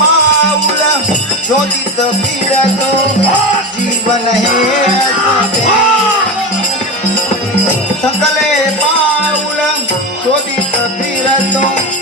पावलम छो त पीरो जी